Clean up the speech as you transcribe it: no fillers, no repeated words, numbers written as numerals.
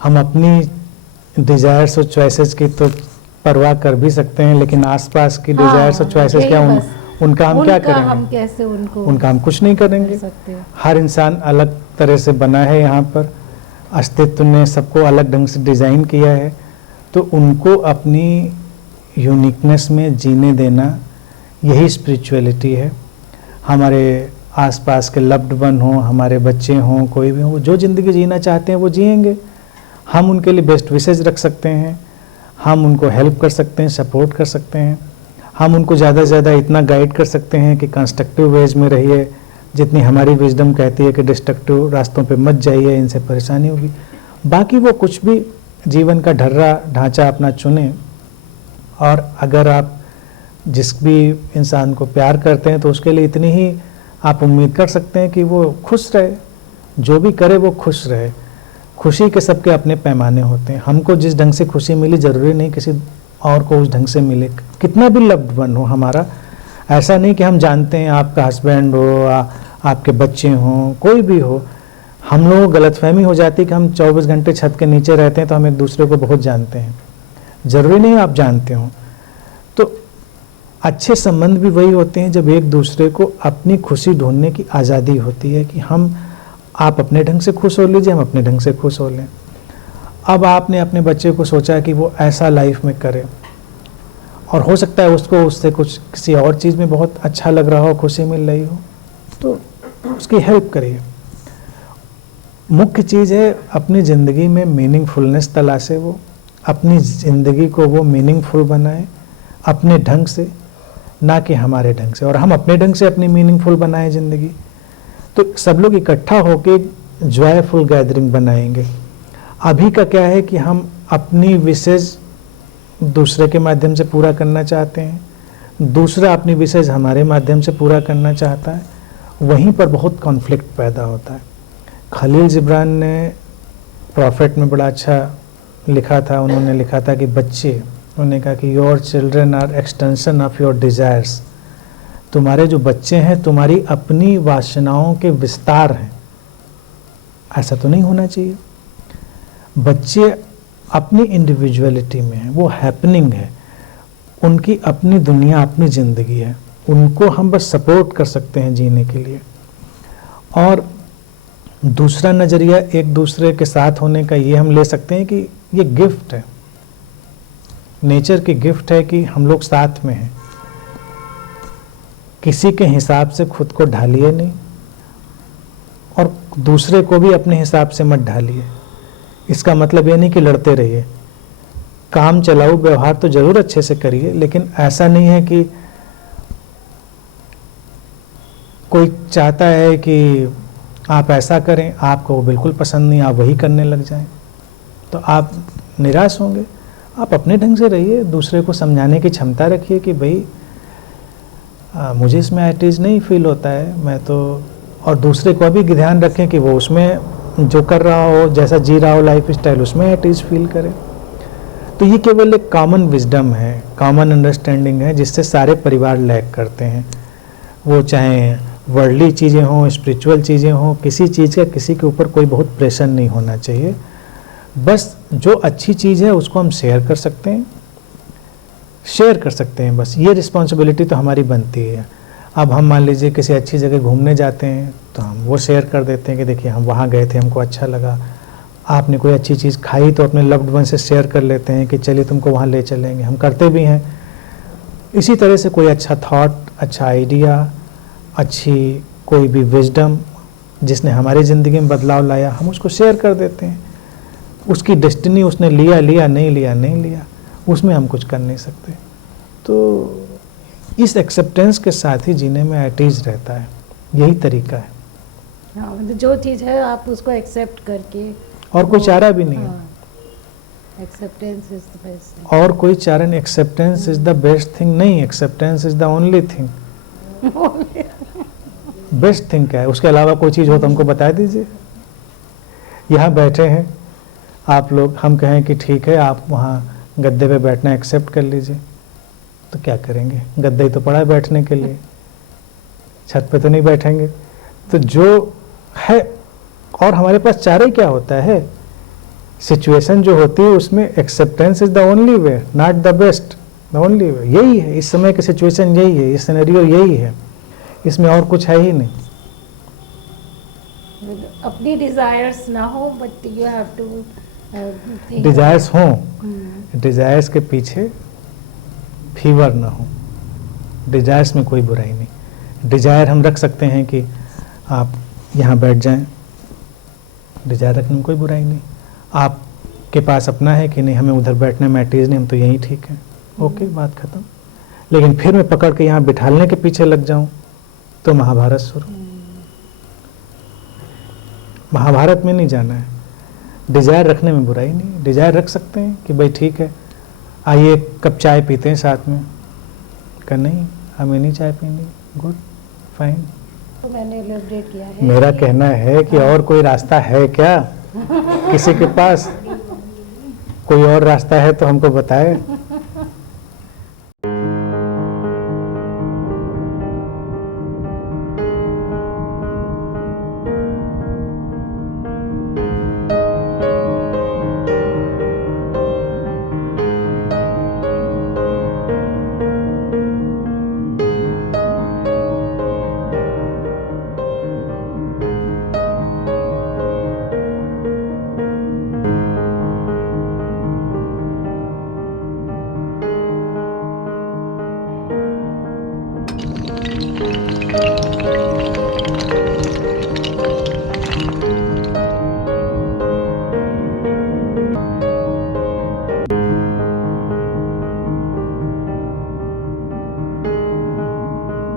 हम अपनी डिजायर्स और चॉइसेस की तो परवाह कर भी सकते हैं, लेकिन आसपास की डिजायर्स और चॉइसेस क्या उनका हम क्या करेंगे? हम कैसे उनका हम कुछ नहीं करेंगे। हर इंसान अलग तरह से बना है, यहाँ पर अस्तित्व ने सबको अलग ढंग से डिज़ाइन किया है, तो उनको अपनी यूनिकनेस में जीने देना, यही स्पिरिचुअलिटी है। हमारे आसपास के लव्ड वन हों, हमारे बच्चे हों, कोई भी हो, जो ज़िंदगी जीना चाहते हैं वो जिएंगे। हम उनके लिए बेस्ट विशेज रख सकते हैं, हम उनको हेल्प कर सकते हैं, सपोर्ट कर सकते हैं, हम उनको ज़्यादा से ज़्यादा इतना गाइड कर सकते हैं कि कंस्ट्रक्टिव वेज में रहिए, जितनी हमारी विजडम कहती है कि डिस्ट्रक्टिव रास्तों पे मत जाइए, इनसे परेशानी होगी। बाकी वो कुछ भी जीवन का ढर्रा ढांचा अपना चुने, और अगर आप जिस भी इंसान को प्यार करते हैं तो उसके लिए इतनी ही आप उम्मीद कर सकते हैं कि वो खुश रहे, जो भी करे वो खुश रहे। खुशी के सबके अपने पैमाने होते हैं। हमको जिस ढंग से खुशी मिली ज़रूरी नहीं किसी और को उस ढंग से मिले, कितना भी लव्ड वन हो हमारा। ऐसा नहीं कि हम जानते हैं आपका हस्बैंड हो, आपके बच्चे हों, कोई भी हो, हम लोगों को गलतफहमी हो जाती है कि हम 24 घंटे छत के नीचे रहते हैं तो हम एक दूसरे को बहुत जानते हैं। ज़रूरी नहीं आप जानते हो। तो अच्छे संबंध भी वही होते हैं जब एक दूसरे को अपनी खुशी ढूंढने की आज़ादी होती है कि आप अपने ढंग से खुश हो लीजिए, हम अपने ढंग से खुश हो लें। अब आपने अपने बच्चे को सोचा कि वो ऐसा लाइफ में करे, और हो सकता है उसको उससे कुछ किसी और चीज़ में बहुत अच्छा लग रहा हो, खुशी मिल रही हो, तो उसकी हेल्प करिए। मुख्य चीज़ है अपनी ज़िंदगी में मीनिंगफुलनेस तलाशे, वो अपनी ज़िंदगी को वो मीनिंगफुल बनाए अपने ढंग से, ना कि हमारे ढंग से। और हम अपने ढंग से अपनी मीनिंगफुल बनाएं ज़िंदगी, तो सब लोग इकट्ठा होकर जॉयफुल गैदरिंग बनाएंगे। अभी का क्या है कि हम अपनी विशेष दूसरे के माध्यम से पूरा करना चाहते हैं, दूसरा अपनी विशेष हमारे माध्यम से पूरा करना चाहता है, वहीं पर बहुत कॉन्फ्लिक्ट पैदा होता है। खलील जिब्रान ने प्रॉफिट में बड़ा अच्छा लिखा था। उन्होंने लिखा था कि बच्चे, उन्होंने कहा कि your children are extension of your desires. तुम्हारे जो बच्चे हैं तुम्हारी अपनी वासनाओं के विस्तार हैं। ऐसा तो नहीं होना चाहिए। बच्चे अपनी इंडिविजुअलिटी में हैं, वो हैपनिंग है, उनकी अपनी दुनिया, अपनी ज़िंदगी है, उनको हम बस सपोर्ट कर सकते हैं जीने के लिए। और दूसरा नज़रिया एक दूसरे के साथ होने का ये हम ले सकते हैं कि ये गिफ्ट है, नेचर की गिफ्ट है कि हम लोग साथ में हैं। किसी के हिसाब से खुद को ढालिए नहीं, और दूसरे को भी अपने हिसाब से मत ढालिए। इसका मतलब ये नहीं कि लड़ते रहिए, काम चलाऊ व्यवहार तो जरूर अच्छे से करिए, लेकिन ऐसा नहीं है कि कोई चाहता है कि आप ऐसा करें, आपको वो बिल्कुल पसंद नहीं, आप वही करने लग जाएं, तो आप निराश होंगे। आप अपने ढंग से रहिए, दूसरे को समझाने की क्षमता रखिए कि भाई मुझे इसमें एटलीस्ट नहीं फील होता है, मैं तो, और दूसरे को भी ध्यान रखें कि वो उसमें जो कर रहा हो, जैसा जी रहा हो लाइफ स्टाइल, उसमें एटलीस्ट फील करे। तो ये केवल एक कॉमन विजडम है, कॉमन अंडरस्टैंडिंग है, जिससे सारे परिवार लैग करते हैं। वो चाहे वर्ल्डली चीज़ें हों, स्पिरिचुअल चीज़ें हों, किसी चीज़ का किसी के ऊपर कोई बहुत प्रेशर नहीं होना चाहिए। बस जो अच्छी चीज़ है उसको हम शेयर कर सकते हैं, बस ये रिस्पॉन्सिबिलिटी तो हमारी बनती है। अब हम मान लीजिए किसी अच्छी जगह घूमने जाते हैं तो हम वो शेयर कर देते हैं कि देखिए हम वहाँ गए थे, हमको अच्छा लगा। आपने कोई अच्छी चीज़ खाई तो अपने लव्ड वन से शेयर कर लेते हैं कि चलिए तुमको वहाँ ले चलेंगे, हम करते भी हैं। इसी तरह से कोई अच्छा थॉट, अच्छा आइडिया, अच्छी कोई भी विजडम जिसने हमारी ज़िंदगी में बदलाव लाया, हम उसको शेयर कर देते हैं। उसकी डेस्टिनी उसने लिया नहीं लिया, उसमें हम कुछ कर नहीं सकते। तो इस एक्सेप्टेंस के साथ ही जीने में एटीज रहता है, यही तरीका है। हाँ, जो चीज़ है आप उसको एक्सेप्ट करके, और कोई चारा भी नहीं है। Acceptance is the best. और कोई चारा नहीं, acceptance is the best thing नहीं, acceptance is the only thing. Best thing क्या है? उसके अलावा कोई चीज़ हो तो हमको बता दीजिए। यहाँ बैठे हैं आप लोग, हम कहें कि ठीक है आप वहाँ गद्दे पे बैठना एक्सेप्ट कर लीजिए, तो क्या करेंगे? गद्दा ही तो पड़ा है बैठने के लिए, छत पे तो नहीं बैठेंगे। तो जो है, और हमारे पास चारा ही क्या होता है? सिचुएशन जो होती है उसमें acceptance is the only way, not the best, the only way. यही है इस समय की सिचुएशन, यही है, इस सिनेरियो यही है, इसमें और कुछ है ही नहीं। अपनी डिजायर्स ना हो, but you have to desires हों, डिजायर्स के पीछे फीवर ना हो। डिजायर्स में कोई बुराई नहीं। डिजायर हम रख सकते हैं कि आप यहाँ बैठ जाएं, डिजायर रखने में कोई बुराई नहीं। आपके पास अपना है कि नहीं हमें उधर बैठना मैटीज नहीं, हम तो यहीं ठीक है, ओके, बात खत्म। लेकिन फिर मैं पकड़ के यहाँ बिठालने के पीछे लग जाऊं तो महाभारत शुरू। महाभारत में नहीं जाना है। डिजायर रखने में बुराई नहीं, डिजायर रख सकते हैं कि भाई ठीक है आइए एक कप चाय पीते हैं साथ में, का नहीं हमें नहीं चाय पीनी, गुड फाइन। तो मैंने एलिब्रेट किया है। मेरा कहना है कि और कोई रास्ता है क्या किसी के पास? कोई और रास्ता है तो हमको बताए।